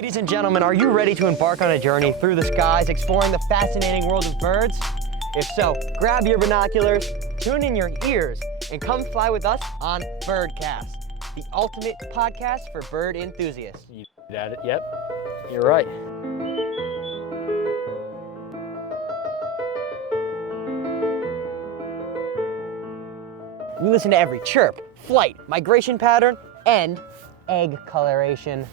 Ladies and gentlemen, are you ready to embark on a journey through the skies, exploring the fascinating world of birds? If so, grab your binoculars, tune in your ears, and come fly with us on Birdcast, the ultimate podcast for bird enthusiasts. You got it? Yep, you're right. We listen to every chirp, flight, migration pattern, and egg coloration.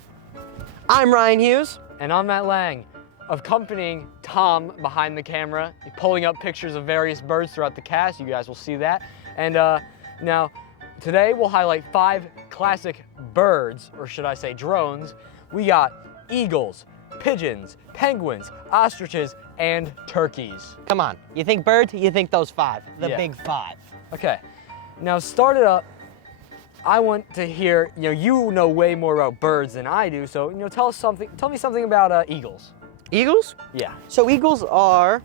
I'm Ryan Hughes. And I'm Matt Lang, accompanying Tom behind the camera, pulling up pictures of various birds throughout the cast. You guys will see that. And now, today we'll highlight 5 classic birds, or should I say drones. We got eagles, pigeons, penguins, ostriches, and turkeys. Come on, you think birds, you think those 5, the Yeah. big 5. Okay, now start it up. I want to hear, you know way more about birds than I do, so, tell me something about eagles. Eagles? Yeah. So eagles are,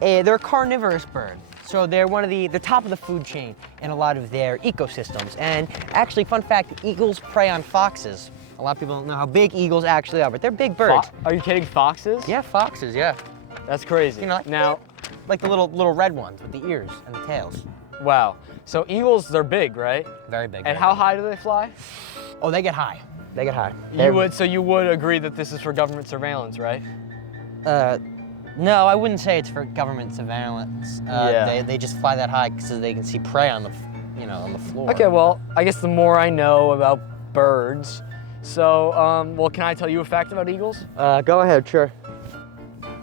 they're a carnivorous bird. So they're one of the top of the food chain in a lot of their ecosystems. And actually, fun fact, eagles prey on foxes. A lot of people don't know how big eagles actually are, but they're big birds. Are you kidding, foxes? Yeah, foxes, yeah. That's crazy. Like the little red ones with the ears and the tails. Wow. So eagles, they're big, right? Very big. And how high do they fly? Oh, they get high. They get high. You would agree that this is for government surveillance, right? No, I wouldn't say it's for government surveillance. Yeah. They just fly that high so they can see prey on the, on the floor. Okay, well, I guess the more I know about birds, so, can I tell you a fact about eagles? Go ahead, sure.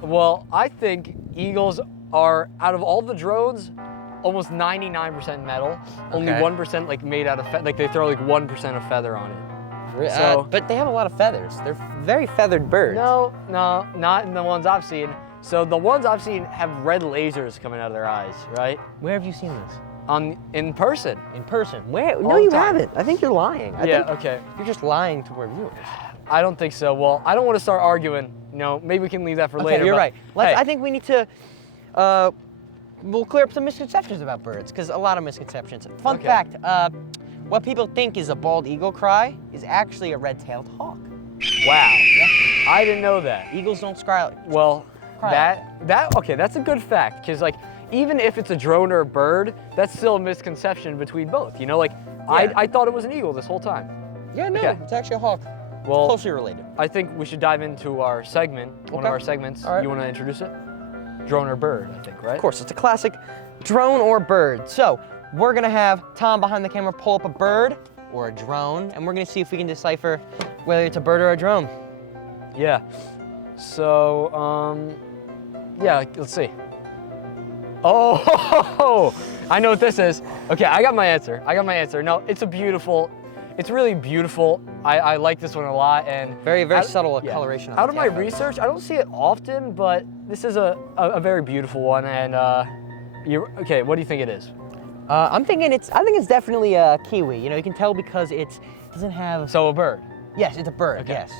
Well, I think eagles are, out of all the drones, almost 99% metal, only Okay. 1% like made out of, they throw like 1% of feather on it. But they have a lot of feathers. They're very feathered birds. No, not in the ones I've seen. So the ones I've seen have red lasers coming out of their eyes, right? Where have you seen this? In person. In person. Where? All No, the you time. haven't. I think you're lying. I think Okay. you're just lying to our viewers. I don't think so. Well, I don't want to start arguing. Maybe we can leave that for later. You're but, right. hey, I think we need to, we'll clear up some misconceptions about birds, because a lot of misconceptions. Fun Okay. fact, what people think is a bald eagle cry is actually a red-tailed hawk. Wow. I didn't know that. Eagles don't cry. Well, Cry. that's a good fact, because even if it's a drone or a bird, that's still a misconception between both. I thought it was an eagle this whole time. Yeah, no, Okay. it's actually a hawk. Well, Closely related. I think we should dive into our segment, one of Okay. our segments. All right. You want to introduce it? Drone or bird, I think, right? Of course, it's a classic drone or bird. So we're gonna have Tom behind the camera pull up a bird or a drone, and we're gonna see if we can decipher whether it's a bird or a drone. Yeah. So, let's see. Oh, I know what this is. Okay, I got my answer. No, it's really beautiful. I like this one a lot, and Very subtle coloration on Out the of my tail feathers. research, I don't see it often, but this is a very beautiful one, and okay, what do you think it is? I think it's definitely a kiwi. You can tell because it doesn't have. So a bird. Yes, it's a bird. Okay. Yes.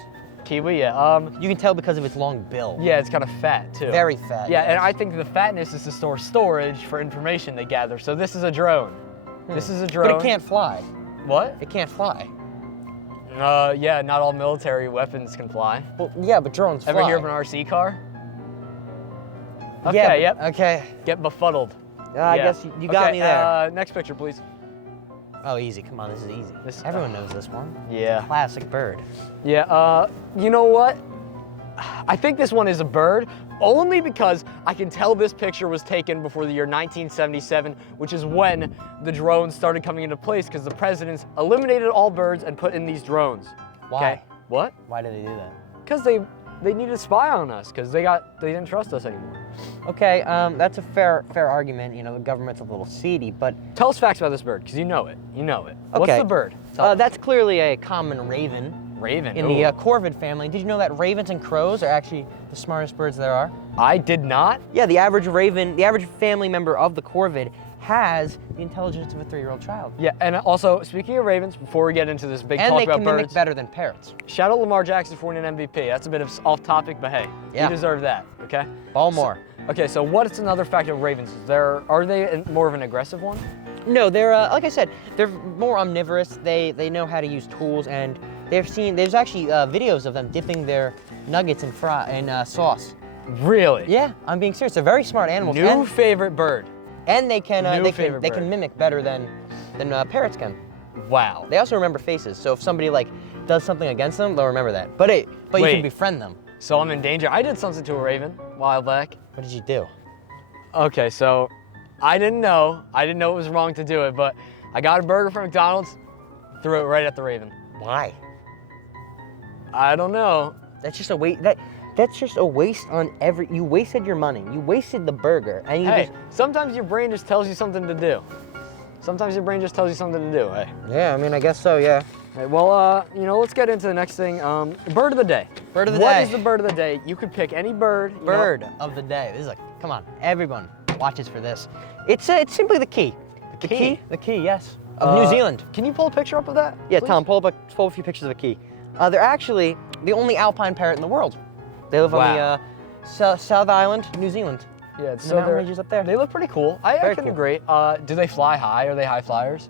Kiwi, yeah. You can tell because of its long bill. Yeah, it's kind of fat too. Very fat. Yeah, yes. and I think the fatness is to store storage for information they gather. So this is a drone. This is a drone. But it can't fly. What? It can't fly. Yeah, not all military weapons can fly. Well, yeah, but drones fly. Ever hear of an RC car? Okay, Yeah. But- yep. Okay. Get befuddled. I Yeah. guess you got me there. Next picture, please. Oh, easy. Come on, this is easy. Everyone knows this one. Yeah. Classic bird. Yeah, you know what? I think this one is a bird, only because I can tell this picture was taken before the year 1977, which is when the drones started coming into place, because the presidents eliminated all birds and put in these drones. Why? Okay? What? Why did they do that? Because they needed to spy on us, because they didn't trust us anymore. Okay, that's a fair argument. The government's a little seedy, but Tell us facts about this bird, because you know it. What's Okay. the bird? Tell us. that's clearly a common raven Raven. in Ooh. the corvid family. Did you know that ravens and crows are actually the smartest birds there are? I did not. Yeah, the average family member of the corvid has the intelligence of a 3-year-old child. Yeah, and also, speaking of ravens, before we get into this big And talk they about can mimic birds, better than parrots. shout out Lamar Jackson for winning MVP. That's a bit of off topic, but hey, Yeah. you deserve that, okay? Baltimore. Okay, so what's another fact of ravens? Are they more of an aggressive one? No, they're like I said, they're more omnivorous. They know how to use tools, and There's actually videos of them dipping their nuggets in sauce. Really? Yeah, I'm being serious. They're very smart animals. New favorite bird. And they can favorite they bird. can mimic better than parrots can. Wow. They also remember faces. So if somebody like does something against them, they'll remember that. But you can befriend them. So I'm in danger. I did something to a raven a while back. What did you do? Okay, so I didn't know it was wrong to do it, but I got a burger from McDonald's, threw it right at the raven. Why? I don't know. That's just a waste. That's just a waste on you wasted your money. You wasted the burger, and you Hey, sometimes your brain just tells you something to do. Hey. Yeah, I mean, I guess so. Yeah. Hey, well, let's get into the next thing. Bird of the day. Bird of the day. What is the bird of the day? You could pick any bird. Bird of the day. This is come on, everyone watches for this. It's simply the key. The key? The key. Yes. Of New Zealand. Can you pull a picture up of that? Yeah, please? Tom, pull up a few pictures of a key. They're actually the only alpine parrot in the world. They live on the South Island, New Zealand. Yeah, so mountain ranges up there. They look pretty cool. I can cool. agree. Do they fly high? Are they high flyers?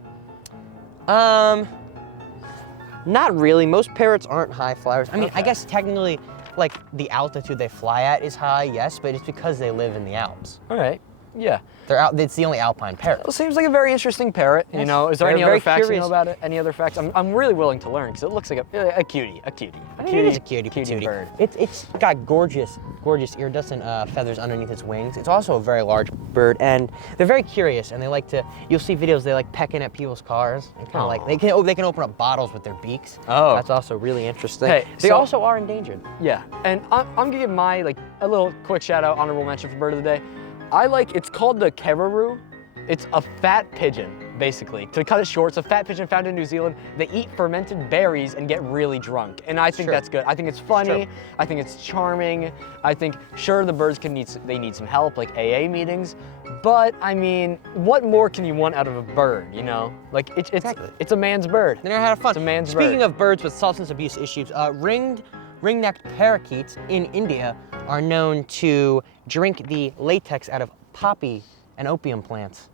Not really. Most parrots aren't high flyers. I mean, Okay. I guess technically, like the altitude they fly at is high, yes, but it's because they live in the Alps. All right. Yeah. It's the only alpine parrot. Well, seems like a very interesting parrot. Yes. Is there They're any other very facts you curious. know about it? Any other facts? I'm really willing to learn because it looks like a cutie. I mean, it is a cutie bird. It's got gorgeous iridescent feathers underneath its wings. It's also a very large bird, and they're very curious. And they like to. You'll see videos they like pecking at people's cars and kind of like they can open up bottles with their beaks. Oh. That's also really interesting. Hey, they so- also are endangered. Yeah, and I'm gonna give my a little quick shout out, honorable mention for bird of the day. It's called the cararoo. It's a fat pigeon, basically. To cut it short, it's a fat pigeon found in New Zealand. They eat fermented berries and get really drunk, and I think that's good. I think it's funny. I think it's charming. I think sure the birds need some help, like AA meetings, but I mean, what more can you want out of a bird? It's a man's bird. They're gonna have fun. It's a man's Speaking bird. of birds with substance abuse issues, ring-necked parakeets in India are known to drink the latex out of poppy and opium plants.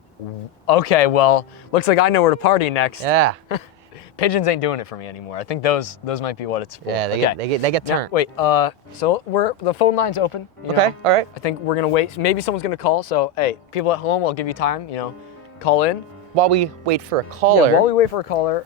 Okay, well, looks like I know where to party next. Yeah. Pigeons ain't doing it for me anymore. I think those might be what it's for. Yeah, they get Now, turned. wait, so the phone line's open. Okay, all right. I think we're gonna wait. Maybe someone's gonna call. So hey, people at home, I'll give you time. Call in. While we wait for a caller, Yeah, while we wait for a caller,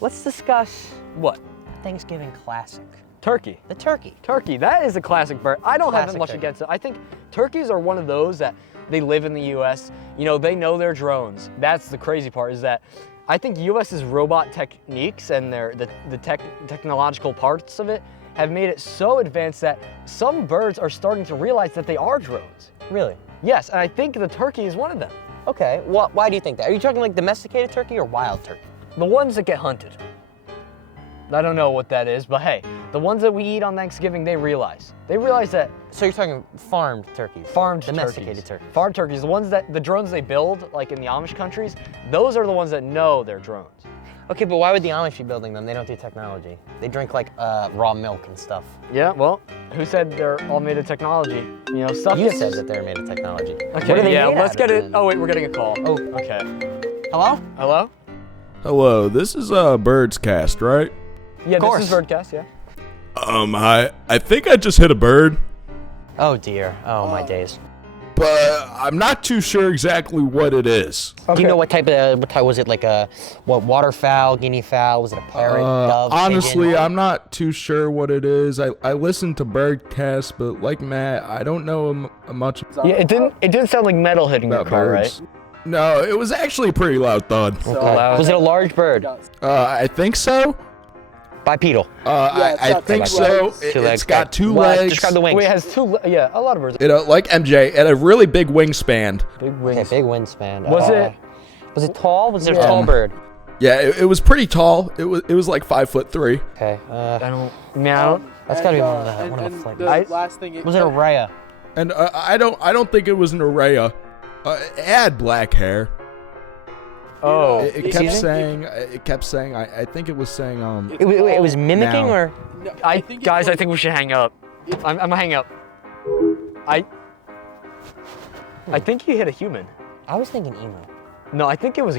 let's discuss what? Thanksgiving classic. Turkey. The turkey. Turkey. That is a classic bird. I don't have Classic much turkey. against it. I think turkeys are one of those that they live in the U.S. They know their drones. That's the crazy part. Is that I think U.S.'s robot techniques and the technological parts of it have made it so advanced that some birds are starting to realize that they are drones. Really? Yes, and I think the turkey is one of them. Okay. Why do you think that? Are you talking like domesticated turkey or wild turkey? The ones that get hunted. I don't know what that is, but hey, the ones that we eat on Thanksgiving, they realize that So you're talking farmed turkeys? farmed Domesticated turkeys. turkeys. Farmed turkeys, the drones they build, like in the Amish countries, those are the ones that know they're drones. Okay, but why would the Amish be building them? They don't do technology. They drink like raw milk and stuff. Yeah, well, who said they're all made of technology? Stuff You gets- said that they're made of technology. Okay, What are they yeah, made let's out get of it. then? Oh wait, we're getting a call. Oh. Okay. Hello? Hello? Hello, this is birdcast, right? Yeah, course. this is birdcast, yeah. I think I just hit a bird, Oh dear. Oh my days. but I'm not too sure exactly what it is. Do you know what type was it? Like waterfowl, guinea fowl? Was it a parrot, dove, Honestly, pigeon? I'm not too sure what it is. I listen to birdcast, but like Matt, I don't know much Yeah, it didn't sound like metal hitting your about car, birds. No, it was actually a pretty loud thud. Okay. Was it a large bird? I think so. Bipedal. I think so. Two legs. It's got two Well, legs. Describe the wings. Wait, it has two. Yeah, a lot of birds. It like MJ, it had a really big wingspan. Big Okay, wings. big wingspan. Was it Was it tall? Was it a Yeah. tall bird? Yeah, it was pretty tall. It was like 5'3". Okay. I don't. That's gotta be one of the flight. The last thing. Was it a rhea? And I don't think it was an Araya. It had black hair. Oh. It kept saying. I think it was saying It was mimicking Now. or? I think we should hang up. I'm gonna hang up. I think he hit a human. I was thinking emu. No, I think it was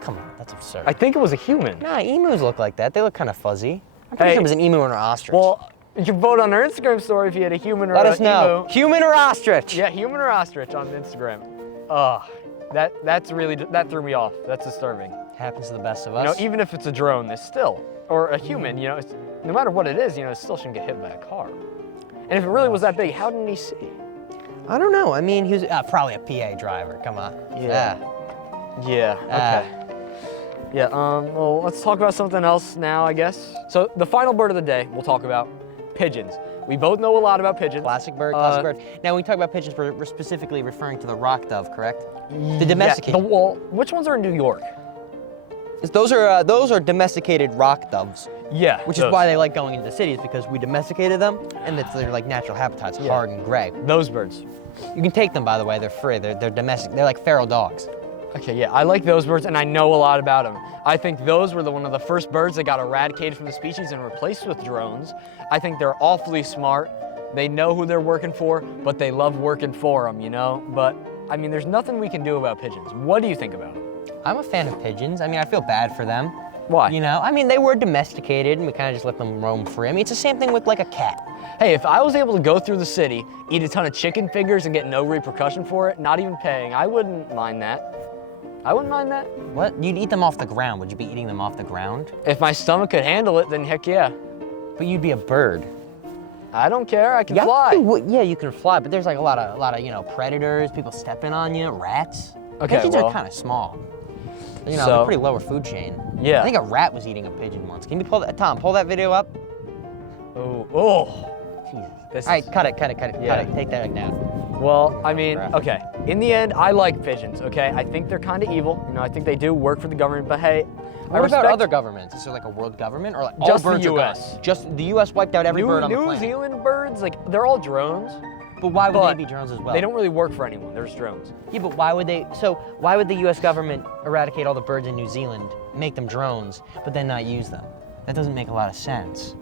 Come on, that's absurd. I think it was a human. Nah, emus look like that. They look kind of fuzzy. I'm pretty sure it was an emu and an ostrich. Well, you can vote on our Instagram story if you had a human or let an us know. emu. Human or ostrich? Yeah, human or ostrich on Instagram. Ugh, that threw me off. That's disturbing. Happens to the best of You know, us. even if it's a drone, it's still, or a human, you know, no matter what it is, you know, it still shouldn't get hit by a car. And if it really was that big, how didn't he see? I don't know. I mean, he was probably a PA driver. Come on. Yeah. Yeah, okay. Yeah, well, let's talk about something else now, I guess. So the final bird of the day, we'll talk about pigeons. We both know a lot about pigeons. Classic bird, classic bird. Now, when we talk about pigeons, we're specifically referring to the rock dove, correct? The domesticated. Yeah, well, which ones are in New York? Those are domesticated rock doves. Yeah. Which is why they like going into the cities, because we domesticated them, and it's their like natural habitats, hard and gray. Those birds. You can take them, by the way. They're free. They're domestic. They're like feral dogs. Okay, yeah, I like those birds, and I know a lot about them. I think those were one of the first birds that got eradicated from the species and replaced with drones. I think they're awfully smart. They know who they're working for, but they love working for them, you know? But, I mean, there's nothing we can do about pigeons. What do you think about them? I'm a fan of pigeons. I mean, I feel bad for them. Why? You know, I mean, they were domesticated, and we kind of just let them roam free. I mean, it's the same thing with like a cat. Hey, if I was able to go through the city, eat a ton of chicken fingers, and get no repercussion for it, not even paying, I wouldn't mind that. I wouldn't mind that. What? You'd eat them off the ground. Would you be eating them off the ground? If my stomach could handle it, then heck yeah. But you'd be a bird. I don't care, I can Yeah, fly. Yeah, you can fly, but there's like a lot of you know, predators, people stepping on you, rats. Okay, Pigeons well, are kind of small. You know, so- they're pretty lower food chain. Yeah. I think a rat was eating a pigeon once. Can you pull that, Tom? Pull that video up. Oh. Jesus. All right, cut it. Yeah. Take that down. Well, I mean, okay. In the end, I like pigeons, okay? I think they're kind of evil. You know, I think they do work for the government, but hey, I What respect about other governments? Is there like a world government, or like all Just the birds are gone? US. Just the U.S. wiped out every bird on the New planet. Zealand birds, like, they're all drones. But why would but they be drones as well? They don't really work for anyone. They're just drones. Yeah, but why would they? So why would the U.S. government eradicate all the birds in New Zealand, make them drones, but then not use them? That doesn't make a lot of sense.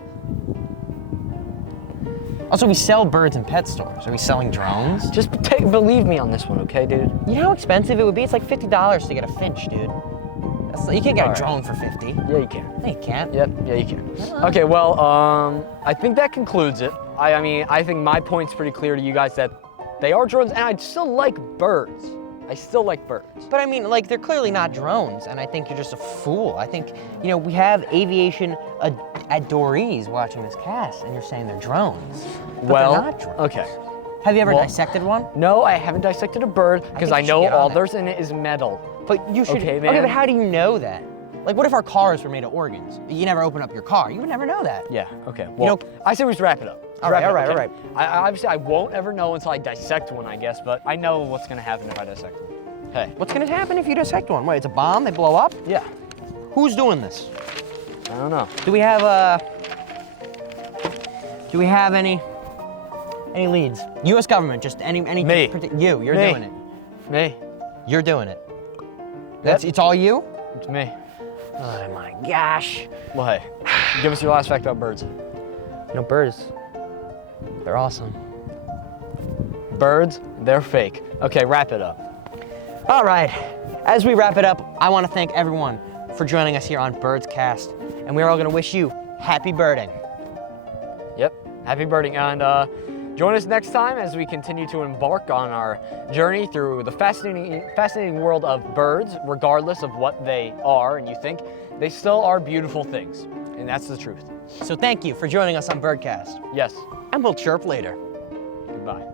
Also, we sell birds in pet stores. Are we selling drones? Just believe me on this one, okay, dude? You know how expensive it would be? It's like $50 to get a finch, dude. You can't get a drone for 50. Yeah, you can. No, you can't. Yep, yeah, you can. Okay, well, I think that concludes it. I mean, I think my point's pretty clear to you guys that they are drones, and I still like birds. I still like birds. But I mean, like, they're clearly not drones, and I think you're just a fool. I think, you know, we have aviation adorees watching this cast, and you're saying they're drones. But Well, they're not drones. okay. Have you ever Well- dissected one? No, I haven't dissected a bird because think I you should know get on all it. there's in it is metal. But you should. Okay, Okay, man. but how do you know that? Like, what if our cars were made of organs? You never open up your car. You would never know that. Yeah, okay. Well, know- I say we just wrap it up. All right, Wrap it up, all right. I obviously, I won't ever know until I dissect one, I guess, but I know what's gonna happen if I dissect one. Hey. What's gonna happen if you dissect one? Wait, it's a bomb? They blow up? Yeah, Who's doing this? I don't know. Do we have any leads? U.S. government, just any. Me. You're Me. doing it. Me. You're doing it. It's all you? It's me. Oh my gosh. Well, hey, give us your last fact about birds. You know, birds, they're awesome. Birds, they're fake. Okay, wrap it up. All right, as we wrap it up, I want to thank everyone for joining us here on Birdcast, and we're all going to wish you happy birding. Yep, happy birding. And join us next time as we continue to embark on our journey through the fascinating world of birds, regardless of what they are and you think. They still are beautiful things, and that's the truth. So thank you for joining us on Birdcast, Yes, and we'll chirp later. goodbye.